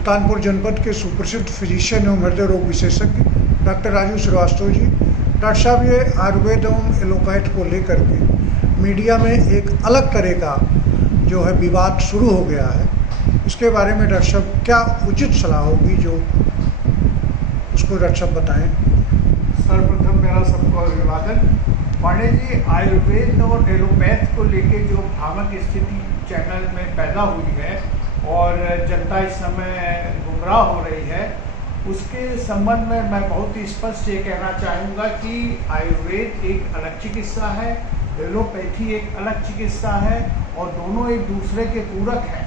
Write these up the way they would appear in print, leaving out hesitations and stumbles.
सुल्तानपुर जनपद के सुप्रसिद्ध फिजिशियन एवं हृदय रोग विशेषज्ञ डॉक्टर राजू श्रीवास्तव जी। डॉक्टर साहब, ये आयुर्वेद एवं एलोपैथ को लेकर के मीडिया में एक अलग तरह का जो है विवाद शुरू हो गया है, इसके बारे में डॉक्टर साहब क्या उचित सलाह होगी जो उसको डॉक्टर साहब बताएं। सर्वप्रथम मेरा सबको अभिवादन। पांडे जी, आयुर्वेद और एलोपैथ को लेके जो भ्रामक स्थिति चैनल में पैदा हुई है और जनता इस समय गुमराह हो रही है, उसके संबंध में मैं बहुत ही स्पष्ट ये कहना चाहूँगा कि आयुर्वेद एक अलग चिकित्सा है, एलोपैथी एक अलग चिकित्सा है और दोनों एक दूसरे के पूरक हैं।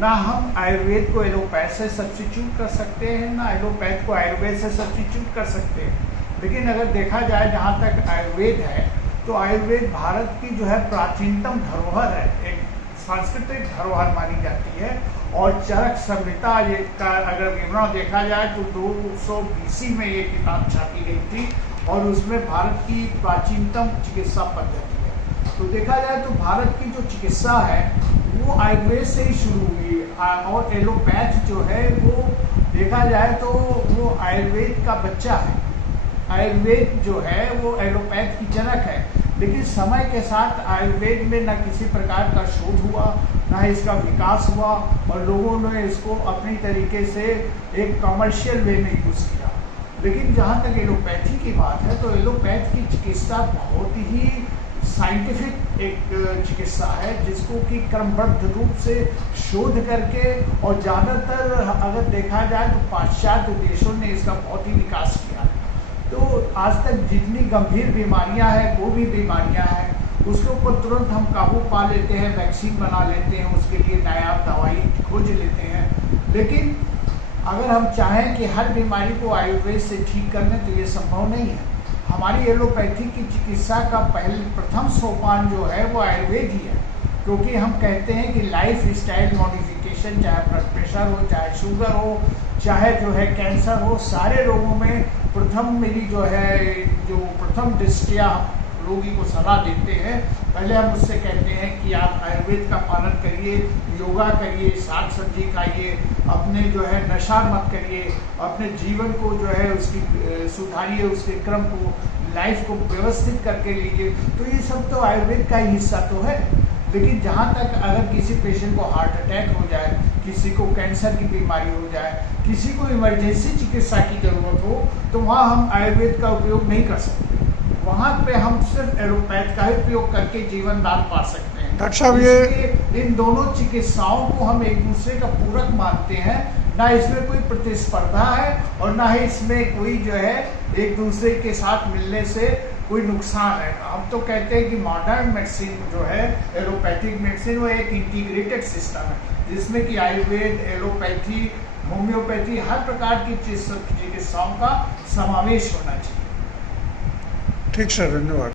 ना हम आयुर्वेद को एलोपैथ से सब्स्टिट्यूट कर सकते हैं, ना एलोपैथ को आयुर्वेद से सब्स्टिट्यूट कर सकते हैं। लेकिन अगर देखा जाए जहाँ तक आयुर्वेद है, तो आयुर्वेद भारत की जो है प्राचीनतम धरोहर है, एक सांस्कृतिक धरोहर मानी जाती है। और चरक संहिता ये का अगर विवरण देखा जाए तो 200 BC में ये किताब छापी गई थी और उसमें भारत की प्राचीनतम चिकित्सा पद्धति है। तो देखा जाए तो भारत की जो चिकित्सा है वो आयुर्वेद से ही शुरू हुई और एलोपैथ जो है वो देखा जाए तो वो आयुर्वेद का बच्चा है। आयुर्वेद जो है वो एलोपैथ की जनक है। लेकिन समय के साथ आयुर्वेद में न किसी प्रकार का शोध हुआ, ना इसका विकास हुआ और लोगों ने इसको अपनी तरीके से एक कमर्शियल वे में यूज़ किया। लेकिन जहाँ तक एलोपैथी की बात है तो एलोपैथ की चिकित्सा बहुत ही साइंटिफिक एक चिकित्सा है, जिसको कि क्रमबद्ध रूप से शोध करके और ज़्यादातर अगर देखा जाए तो पाश्चात्य देशों ने इसका बहुत ही विकास किया। तो आज तक जितनी गंभीर बीमारियां हैं, वो भी बीमारियां हैं, उसके ऊपर तुरंत हम काबू पा लेते हैं, वैक्सीन बना लेते हैं, उसके लिए नायाब दवाई खोज लेते हैं। लेकिन अगर हम चाहें कि हर बीमारी को आयुर्वेद से ठीक कर लें तो ये संभव नहीं है। हमारी एलोपैथी की चिकित्सा का प्रथम सोपान जो है वो आयुर्वेद ही है, क्योंकि हम कहते हैं कि लाइफ स्टाइल मॉडिफिकेशन, चाहे ब्लड प्रेशर हो, चाहे शुगर हो, चाहे जो है कैंसर हो, सारे रोगों में प्रथम दृष्टिया रोगी को सलाह देते हैं। पहले हम उससे कहते हैं कि आप आयुर्वेद का पालन करिए, योगा करिए, साग सब्जी खाइए, अपने जो है नशा मत करिए, अपने जीवन को जो है उसकी सुधारिए, उसके क्रम को, लाइफ को व्यवस्थित करके लीजिए। तो ये सब तो आयुर्वेद का ही हिस्सा तो है। लेकिन जहाँ तक अगर किसी पेशेंट को हार्ट अटैक हो जाए, किसी को कैंसर की बीमारी हो जाए, किसी को इमरजेंसी चिकित्सा की जरूरत हो, तो वहाँ हम आयुर्वेद का उपयोग नहीं कर सकते। वहाँ पे हम सिर्फ एलोपैथ का ही उपयोग करके जीवन दान पा सकते हैं। डॉक्टर साहब, ये इन दोनों चिकित्साओं को हम एक दूसरे का पूरक मानते हैं। ना इसमें कोई प्रतिस्पर्धा है और ना ही इसमें कोई जो है एक दूसरे के साथ मिलने से कोई नुकसान है। हम तो कहते हैं कि मॉडर्न मेडिसिन जो है, एलोपैथिक मेडिसिन, वो एक इंटीग्रेटेड सिस्टम है, जिसमें कि आयुर्वेद, एलोपैथी, होम्योपैथी, हर प्रकार की चिकित्साओं का समावेश होना चाहिए। ठीक सर, धन्यवाद।